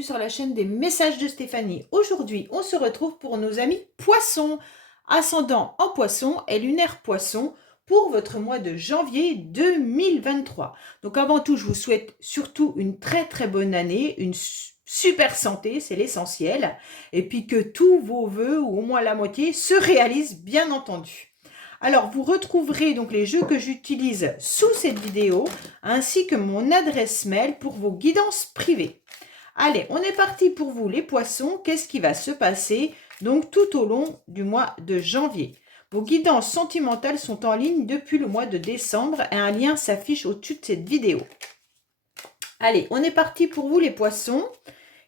bienvenue sur la chaîne des messages de Stéphanie. Aujourd'hui, on se retrouve pour nos amis poissons, ascendant en poisson et lunaire poisson pour votre mois de janvier 2023. Donc avant tout, je vous souhaite surtout une très bonne année, une super santé, c'est l'essentiel, et puis que tous vos vœux, ou au moins la moitié, se réalisent bien entendu. Alors, vous retrouverez donc les jeux que j'utilise sous cette vidéo, ainsi que mon adresse mail pour vos guidances privées. Allez, on est parti pour vous les poissons. Qu'est-ce qui va se passer donc tout au long du mois de janvier? Vos guidances sentimentales sont en ligne depuis le mois de décembre et un lien s'affiche au-dessus de cette vidéo. Allez, on est parti pour vous les poissons.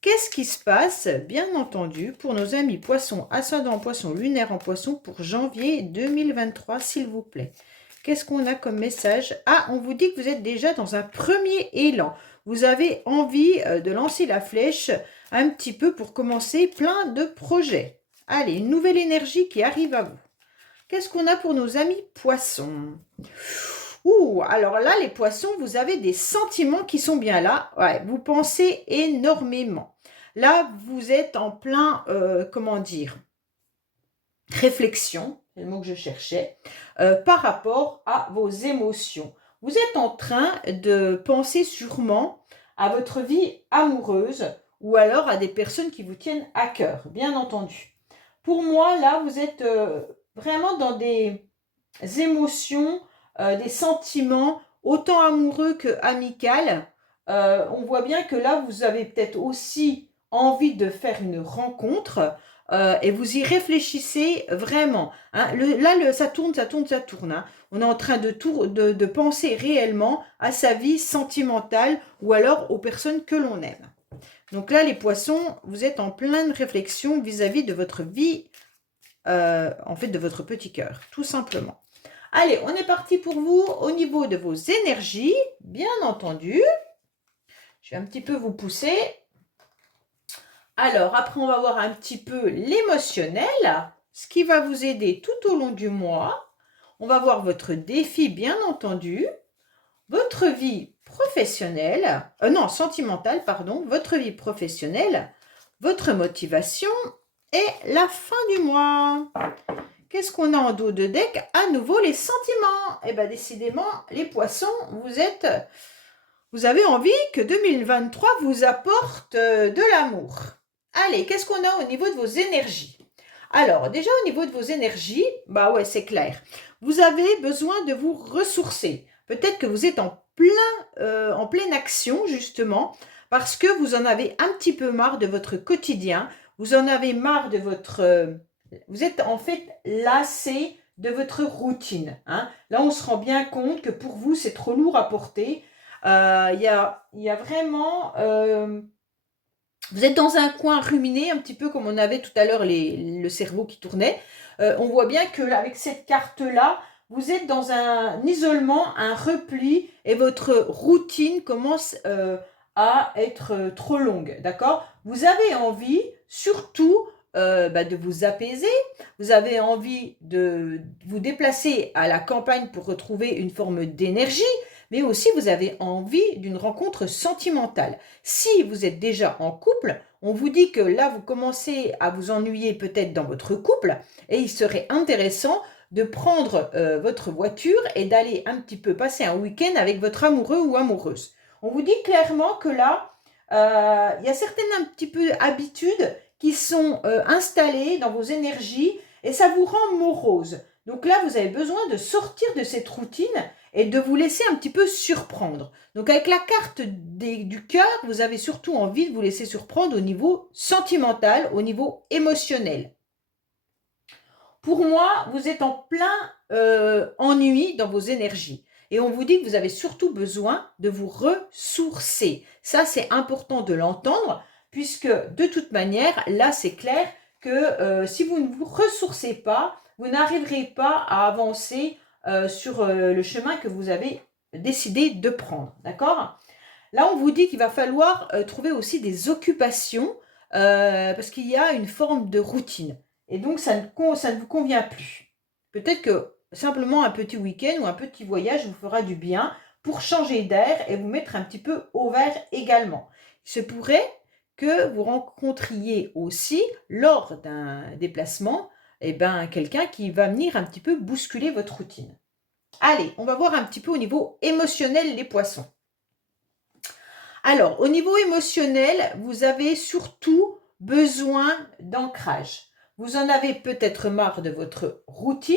Qu'est-ce qui se passe, bien entendu, pour nos amis poissons, ascendant en poisson, lunaire en poisson pour janvier 2023, s'il vous plaît? Qu'est-ce qu'on a comme message? Ah, on vous dit que vous êtes déjà dans un premier élan. Vous avez envie de lancer la flèche un petit peu pour commencer plein de projets. Allez, une nouvelle énergie qui arrive à vous. Qu'est-ce qu'on a pour nos amis poissons? Ouh, alors là, les poissons, vous avez des sentiments qui sont bien là. Ouais, vous pensez énormément. Là, vous êtes en plein, comment dire, réflexion, c'est le mot que je cherchais, par rapport à vos émotions. Vous êtes en train de penser sûrement à votre vie amoureuse ou alors à des personnes qui vous tiennent à cœur, bien entendu. Pour moi, là, vous êtes vraiment dans des émotions, des sentiments autant amoureux que amicaux. On voit bien que là, vous avez peut-être aussi envie de faire une rencontre et vous y réfléchissez vraiment. Hein. Ça tourne. Hein. On est en train de penser réellement à sa vie sentimentale ou alors aux personnes que l'on aime. Donc là, les poissons, vous êtes en pleine réflexion vis-à-vis de votre vie, en fait, de votre petit cœur, tout simplement. Allez, on est parti pour vous au niveau de vos énergies, bien entendu. Je vais un petit peu vous pousser. Alors, après, on va voir un petit peu l'émotionnel, ce qui va vous aider tout au long du mois. On va voir votre défi, bien entendu. Votre vie professionnelle, sentimentale, pardon, votre vie professionnelle, votre motivation et la fin du mois. Qu'est-ce qu'on a en dos de deck? À nouveau, les sentiments. Eh bien, décidément, les poissons, vous avez envie que 2023 vous apporte de l'amour. Allez, qu'est-ce qu'on a au niveau de vos énergies? Alors, déjà au niveau de vos énergies, bah ouais, c'est clair. Vous avez besoin de vous ressourcer. Peut-être que vous êtes en pleine action, justement, parce que vous en avez un petit peu marre de votre quotidien. Vous en avez marre de votre... vous êtes en fait lassé de votre routine. Hein. Là, on se rend bien compte que pour vous, c'est trop lourd à porter. Il y a vraiment... vous êtes dans un coin ruminé, un petit peu comme on avait tout à l'heure le cerveau qui tournait. On voit bien que là, avec cette carte-là, vous êtes dans un isolement, un repli, et votre routine commence à être trop longue, d'accord? Vous avez envie, surtout, de vous apaiser. Vous avez envie de vous déplacer à la campagne pour retrouver une forme d'énergie, mais aussi vous avez envie d'une rencontre sentimentale. Si vous êtes déjà en couple, on vous dit que là, vous commencez à vous ennuyer peut-être dans votre couple et il serait intéressant de prendre votre voiture et d'aller un petit peu passer un week-end avec votre amoureux ou amoureuse. On vous dit clairement que là, il y a certaines un petit peu habitudes qui sont installées dans vos énergies et ça vous rend morose. Donc là, vous avez besoin de sortir de cette routine et de vous laisser un petit peu surprendre. Donc avec la carte du cœur, vous avez surtout envie de vous laisser surprendre au niveau sentimental, au niveau émotionnel. Pour moi, vous êtes en plein ennui dans vos énergies. Et on vous dit que vous avez surtout besoin de vous ressourcer. Ça, c'est important de l'entendre, puisque de toute manière, là, c'est clair que si vous ne vous ressourcez pas, vous n'arriverez pas à avancer sur le chemin que vous avez décidé de prendre. D'accord? Là, on vous dit qu'il va falloir trouver aussi des occupations parce qu'il y a une forme de routine. Et donc, ça ne vous convient plus. Peut-être que simplement un petit week-end ou un petit voyage vous fera du bien pour changer d'air et vous mettre un petit peu au vert également. Il se pourrait que vous rencontriez aussi lors d'un déplacement quelqu'un qui va venir un petit peu bousculer votre routine. Allez, on va voir un petit peu au niveau émotionnel les poissons. Alors, au niveau émotionnel, vous avez surtout besoin d'ancrage. Vous en avez peut-être marre de votre routine,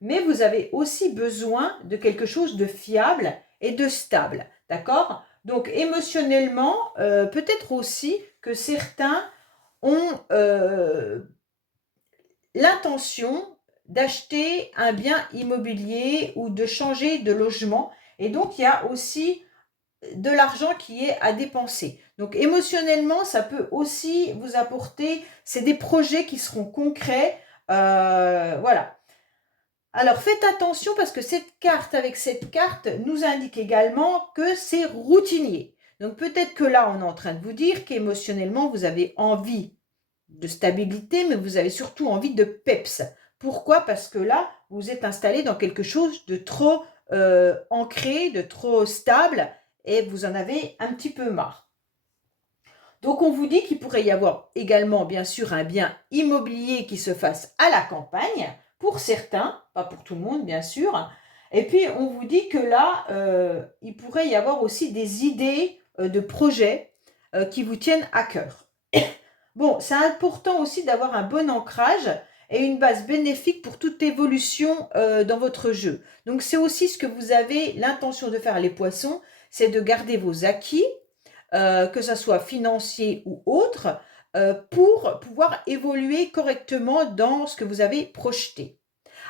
mais vous avez aussi besoin de quelque chose de fiable et de stable. D'accord? Donc, émotionnellement, peut-être aussi que certains ont l'intention d'acheter un bien immobilier ou de changer de logement. Et donc, il y a aussi de l'argent qui est à dépenser. Donc émotionnellement, ça peut aussi vous apporter, c'est des projets qui seront concrets. Voilà. Alors faites attention parce que cette carte nous indique également que c'est routinier. Donc peut-être que là, on est en train de vous dire qu'émotionnellement, vous avez envie de stabilité, mais vous avez surtout envie de peps. Pourquoi? Parce que là, vous êtes installé dans quelque chose de trop ancré, de trop stable, et vous en avez un petit peu marre. Donc on vous dit qu'il pourrait y avoir également bien sûr un bien immobilier qui se fasse à la campagne, pour certains, pas pour tout le monde bien sûr. Et puis on vous dit que là, il pourrait y avoir aussi des idées de projets qui vous tiennent à cœur. Bon, c'est important aussi d'avoir un bon ancrage et une base bénéfique pour toute évolution dans votre jeu. Donc c'est aussi ce que vous avez l'intention de faire les poissons, c'est de garder vos acquis, que ce soit financier ou autre, pour pouvoir évoluer correctement dans ce que vous avez projeté.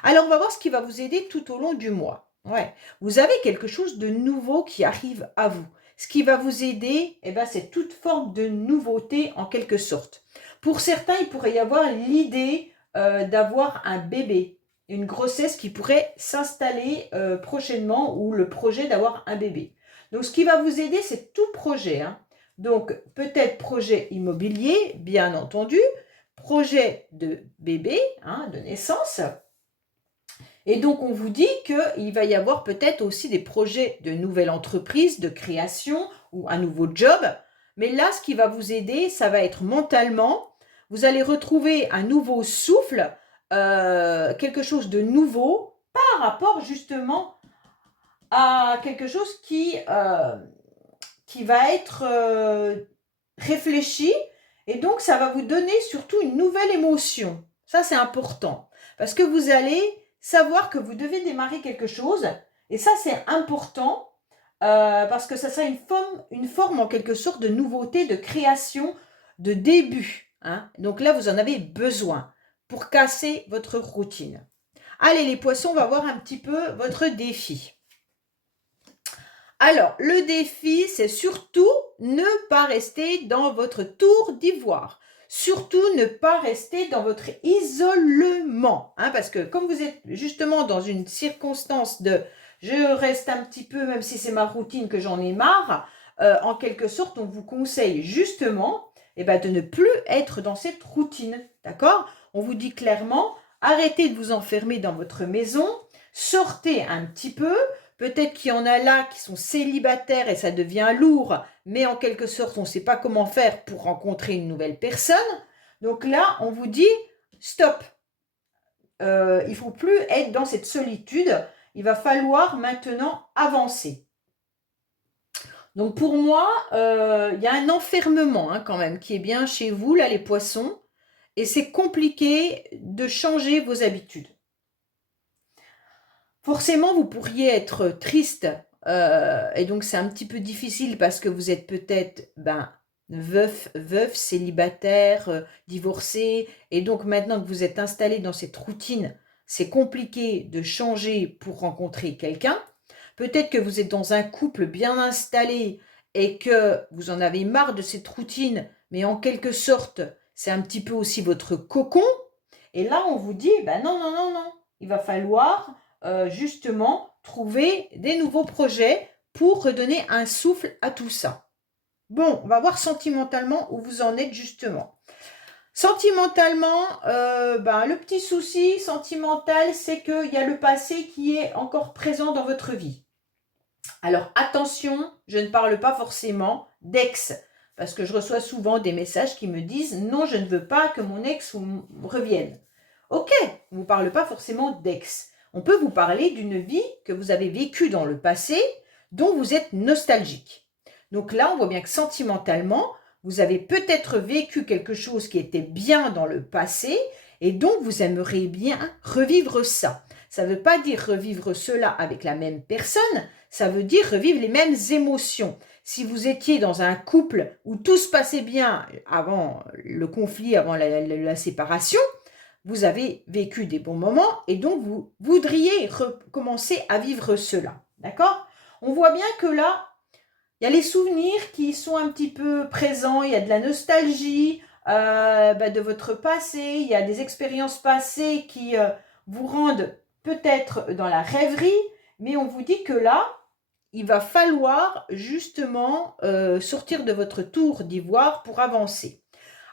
Alors on va voir ce qui va vous aider tout au long du mois. Ouais. Vous avez quelque chose de nouveau qui arrive à vous. Ce qui va vous aider, c'est toute forme de nouveauté en quelque sorte. Pour certains, il pourrait y avoir l'idée d'avoir un bébé, une grossesse qui pourrait s'installer prochainement ou le projet d'avoir un bébé. Donc, ce qui va vous aider, c'est tout projet. Donc, peut-être projet immobilier, bien entendu, projet de bébé, de naissance. Et donc, on vous dit qu'il va y avoir peut-être aussi des projets de nouvelle entreprise, de création ou un nouveau job. Mais là, ce qui va vous aider, ça va être mentalement. Vous allez retrouver un nouveau souffle, quelque chose de nouveau par rapport justement à quelque chose qui va être réfléchi. Et donc, ça va vous donner surtout une nouvelle émotion. Ça, c'est important. Parce que vous allez savoir que vous devez démarrer quelque chose. Et ça, c'est important parce que ça sera une forme en quelque sorte de nouveauté, de création, de début. Donc là, vous en avez besoin pour casser votre routine. Allez, les poissons, on va voir un petit peu votre défi. Alors, le défi, c'est surtout ne pas rester dans votre tour d'ivoire. Surtout ne pas rester dans votre isolement. Parce que comme vous êtes justement dans une circonstance de « je reste un petit peu, même si c'est ma routine que j'en ai marre », en quelque sorte, on vous conseille justement de ne plus être dans cette routine. D'accord? On vous dit clairement, arrêtez de vous enfermer dans votre maison, sortez un petit peu. Peut-être qu'il y en a là qui sont célibataires et ça devient lourd, mais en quelque sorte, on ne sait pas comment faire pour rencontrer une nouvelle personne. Donc là, on vous dit, stop. Il ne faut plus être dans cette solitude. Il va falloir maintenant avancer. Donc pour moi, il y a un enfermement quand même qui est bien chez vous, là, les poissons. Et c'est compliqué de changer vos habitudes. Forcément, vous pourriez être triste et donc c'est un petit peu difficile parce que vous êtes peut-être veuf, célibataire, divorcé et donc maintenant que vous êtes installé dans cette routine, c'est compliqué de changer pour rencontrer quelqu'un. Peut-être que vous êtes dans un couple bien installé et que vous en avez marre de cette routine, mais en quelque sorte, c'est un petit peu aussi votre cocon. Et là, on vous dit, non, il va falloir justement trouver des nouveaux projets pour redonner un souffle à tout ça. Bon, on va voir sentimentalement où vous en êtes justement. Sentimentalement, le petit souci sentimental, c'est qu'il y a le passé qui est encore présent dans votre vie. Alors attention, je ne parle pas forcément d'ex, Parce que je reçois souvent des messages qui me disent « Non, je ne veux pas que mon ex revienne ». Ok, on ne vous parle pas forcément d'ex. On peut vous parler d'une vie que vous avez vécue dans le passé, dont vous êtes nostalgique. Donc là, on voit bien que sentimentalement, vous avez peut-être vécu quelque chose qui était bien dans le passé et donc vous aimeriez bien revivre ça. Ça ne veut pas dire revivre cela avec la même personne, ça veut dire revivre les mêmes émotions. Si vous étiez dans un couple où tout se passait bien avant le conflit, avant la séparation, vous avez vécu des bons moments et donc vous voudriez recommencer à vivre cela. D'accord? On voit bien que là, il y a les souvenirs qui sont un petit peu présents, il y a de la nostalgie de votre passé, il y a des expériences passées qui vous rendent peut-être dans la rêverie, mais on vous dit que là, il va falloir justement sortir de votre tour d'ivoire pour avancer.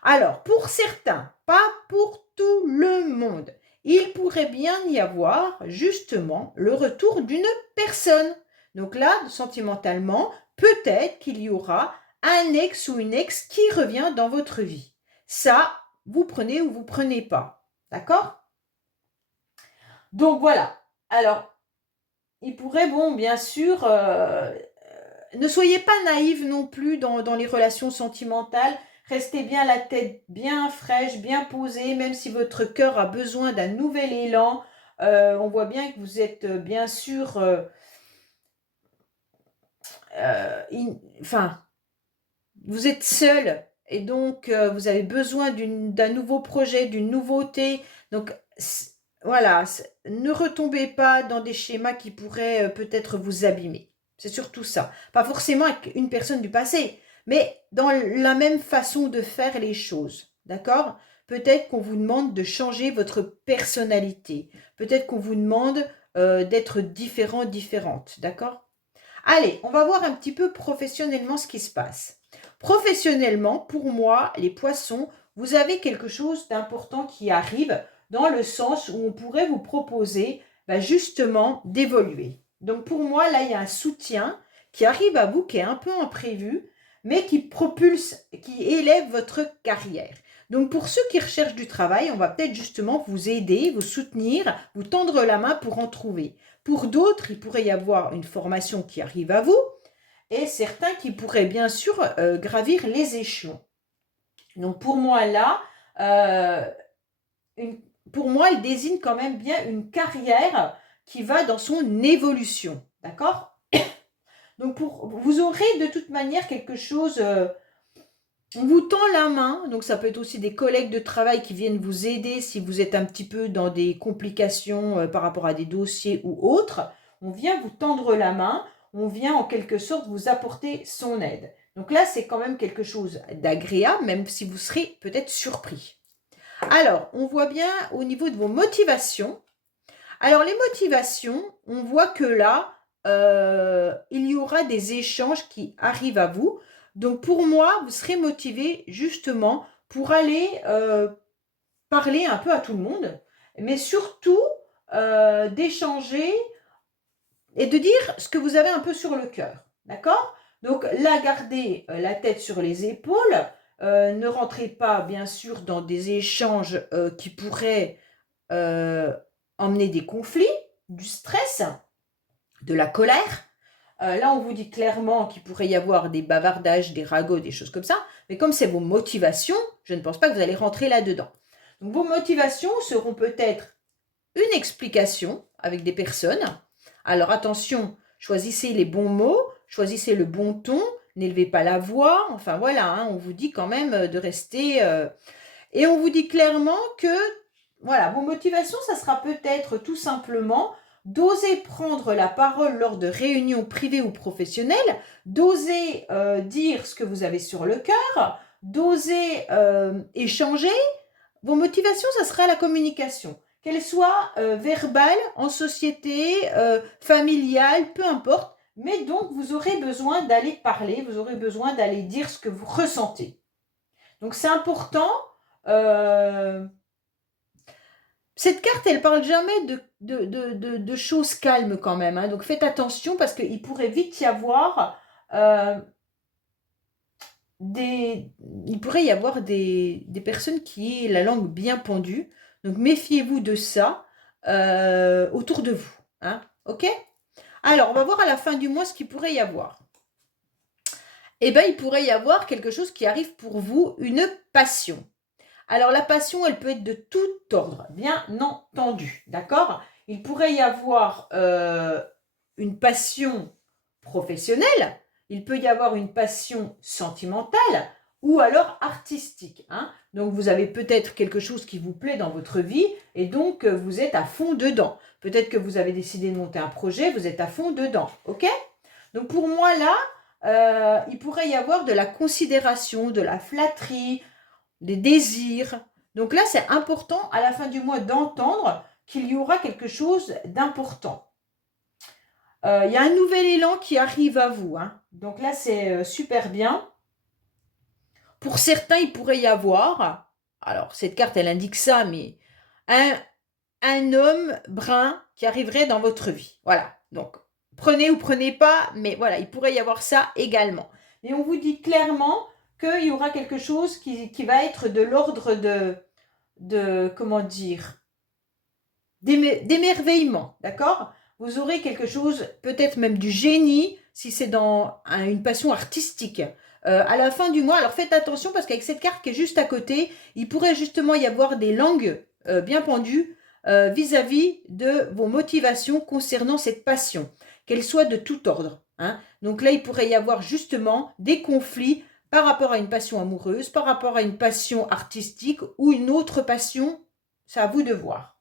Alors, pour certains, pas pour tout le monde, il pourrait bien y avoir justement le retour d'une personne. Donc là, sentimentalement, peut-être qu'il y aura un ex ou une ex qui revient dans votre vie. Ça, vous prenez ou vous prenez pas. D'accord? Donc voilà. Alors, il pourrait, bon, bien sûr, ne soyez pas naïve non plus dans les relations sentimentales. Restez bien la tête bien fraîche, bien posée, même si votre cœur a besoin d'un nouvel élan. On voit bien que vous êtes bien sûr... vous êtes seul et donc vous avez besoin d'un nouveau projet, d'une nouveauté. Donc voilà, ne retombez pas dans des schémas qui pourraient peut-être vous abîmer. C'est surtout ça. Pas forcément avec une personne du passé, mais dans la même façon de faire les choses. D'accord? Peut-être qu'on vous demande de changer votre personnalité. Peut-être qu'on vous demande d'être différent, différente. D'accord? Allez, on va voir un petit peu professionnellement ce qui se passe. Professionnellement, pour moi, les poissons, vous avez quelque chose d'important qui arrive dans le sens où on pourrait vous proposer justement d'évoluer. Donc pour moi, là, il y a un soutien qui arrive à vous, qui est un peu imprévu, mais qui propulse, qui élève votre carrière. Donc pour ceux qui recherchent du travail, on va peut-être justement vous aider, vous soutenir, vous tendre la main pour en trouver. Pour d'autres, il pourrait y avoir une formation qui arrive à vous et certains qui pourraient bien sûr gravir les échelons. Donc pour moi là, pour moi, il désigne quand même bien une carrière qui va dans son évolution. D'accord? Donc vous aurez de toute manière quelque chose... on vous tend la main, donc ça peut être aussi des collègues de travail qui viennent vous aider si vous êtes un petit peu dans des complications par rapport à des dossiers ou autres. On vient vous tendre la main, on vient en quelque sorte vous apporter son aide. Donc là, c'est quand même quelque chose d'agréable, même si vous serez peut-être surpris. Alors, on voit bien au niveau de vos motivations. Alors, les motivations, on voit que là, il y aura des échanges qui arrivent à vous. Donc pour moi, vous serez motivé justement pour aller parler un peu à tout le monde, mais surtout d'échanger et de dire ce que vous avez un peu sur le cœur. D'accord? Donc là, gardez la tête sur les épaules. Ne rentrez pas, bien sûr, dans des échanges qui pourraient emmener des conflits, du stress, de la colère. Là, on vous dit clairement qu'il pourrait y avoir des bavardages, des ragots, des choses comme ça. Mais comme c'est vos motivations, je ne pense pas que vous allez rentrer là-dedans. Donc, vos motivations seront peut-être une explication avec des personnes. Alors, attention, choisissez les bons mots, choisissez le bon ton, n'élevez pas la voix. Enfin, voilà, hein, on vous dit quand même de rester... Et on vous dit clairement que, voilà, vos motivations, ça sera peut-être tout simplement d'oser prendre la parole lors de réunions privées ou professionnelles, d'oser dire ce que vous avez sur le cœur, d'oser échanger. Vos motivations, ça sera la communication, qu'elle soit verbale, en société, familiale, peu importe. Mais donc, vous aurez besoin d'aller parler, vous aurez besoin d'aller dire ce que vous ressentez. Donc, c'est important. Cette carte, elle parle jamais de choses calmes quand même. Hein. Donc faites attention parce qu'il pourrait vite y avoir il pourrait y avoir des personnes qui aient la langue bien pendue. Donc, méfiez-vous de ça autour de vous. Hein, ok? Alors, on va voir à la fin du mois ce qu'il pourrait y avoir. Eh bien, il pourrait y avoir quelque chose qui arrive pour vous, une passion. Alors, la passion, elle peut être de tout ordre, bien entendu. D'accord? Il pourrait y avoir une passion professionnelle, il peut y avoir une passion sentimentale ou alors artistique. Hein. Donc, vous avez peut-être quelque chose qui vous plaît dans votre vie et donc vous êtes à fond dedans. Peut-être que vous avez décidé de monter un projet, vous êtes à fond dedans. Ok? Donc, pour moi, là, il pourrait y avoir de la considération, de la flatterie, des désirs. Donc là, c'est important à la fin du mois d'entendre qu'il y aura quelque chose d'important. Il y a un nouvel élan qui arrive à vous. Hein. Donc là, c'est super bien. Pour certains, il pourrait y avoir, alors cette carte, elle indique ça, mais un homme brun qui arriverait dans votre vie. Voilà, donc prenez ou prenez pas, mais voilà, il pourrait y avoir ça également. Et on vous dit clairement qu'il y aura quelque chose qui va être de l'ordre de comment dire, d'émerveillement, d'accord? Vous aurez quelque chose, peut-être même du génie, si c'est dans une passion artistique. À la fin du mois, alors faites attention parce qu'avec cette carte qui est juste à côté, il pourrait justement y avoir des langues bien pendues vis-à-vis de vos motivations concernant cette passion, qu'elle soit de tout ordre. Hein. Donc là, il pourrait y avoir justement des conflits par rapport à une passion amoureuse, par rapport à une passion artistique ou une autre passion, c'est à vous de voir.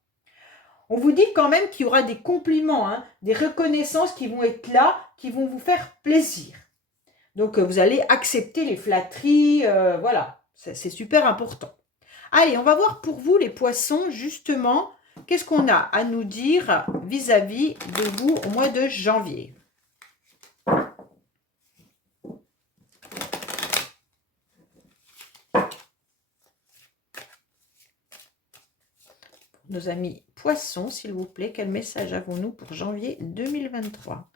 On vous dit quand même qu'il y aura des compliments, hein, des reconnaissances qui vont être là, qui vont vous faire plaisir. Donc, vous allez accepter les flatteries, voilà, c'est super important. Allez, on va voir pour vous les poissons, justement, qu'est-ce qu'on a à nous dire vis-à-vis de vous au mois de janvier. Nos amis poissons, s'il vous plaît, quel message avons-nous pour janvier 2023 ?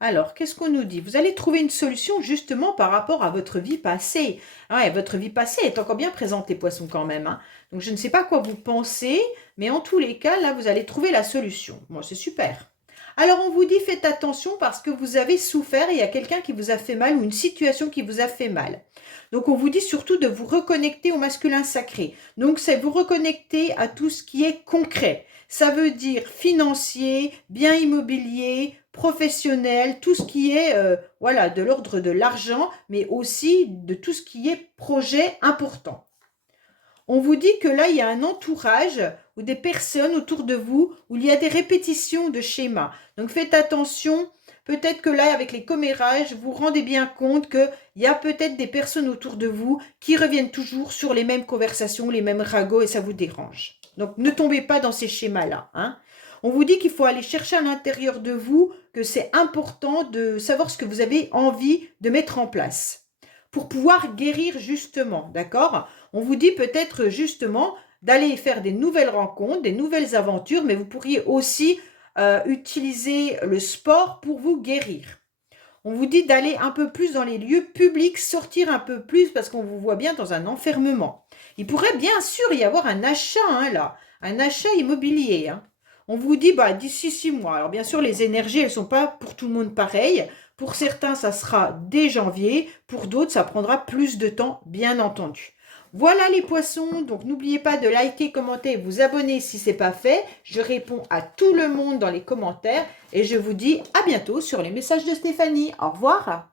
Alors, qu'est-ce qu'on nous dit? Vous allez trouver une solution justement par rapport à votre vie passée. Ouais, votre vie passée est encore bien présente, les poissons, quand même. Hein. Donc, je ne sais pas quoi vous pensez, mais en tous les cas, là, vous allez trouver la solution. Bon, c'est super. Alors, on vous dit, faites attention parce que vous avez souffert et il y a quelqu'un qui vous a fait mal ou une situation qui vous a fait mal. Donc, on vous dit surtout de vous reconnecter au masculin sacré. Donc, c'est vous reconnecter à tout ce qui est concret. Ça veut dire financier, bien immobilier, professionnel, tout ce qui est voilà, de l'ordre de l'argent, mais aussi de tout ce qui est projet important. On vous dit que là, il y a un entourage ou des personnes autour de vous où il y a des répétitions de schémas. Donc, faites attention. Peut-être que là, avec les commérages, vous vous rendez bien compte qu'il y a peut-être des personnes autour de vous qui reviennent toujours sur les mêmes conversations, les mêmes ragots et ça vous dérange. Donc, ne tombez pas dans ces schémas-là. Hein. On vous dit qu'il faut aller chercher à l'intérieur de vous, que c'est important de savoir ce que vous avez envie de mettre en place pour pouvoir guérir justement, d'accord? On vous dit peut-être justement d'aller faire des nouvelles rencontres, des nouvelles aventures, mais vous pourriez aussi utiliser le sport pour vous guérir. On vous dit d'aller un peu plus dans les lieux publics, sortir un peu plus parce qu'on vous voit bien dans un enfermement. Il pourrait bien sûr y avoir un achat, hein, là, un achat immobilier. Hein. On vous dit d'ici 6 mois. Alors bien sûr, les énergies, elles ne sont pas pour tout le monde pareilles. Pour certains, ça sera dès janvier. Pour d'autres, ça prendra plus de temps, bien entendu. Voilà les poissons, donc n'oubliez pas de liker, commenter et vous abonner si ce n'est pas fait. Je réponds à tout le monde dans les commentaires et je vous dis à bientôt sur les messages de Stéphanie. Au revoir.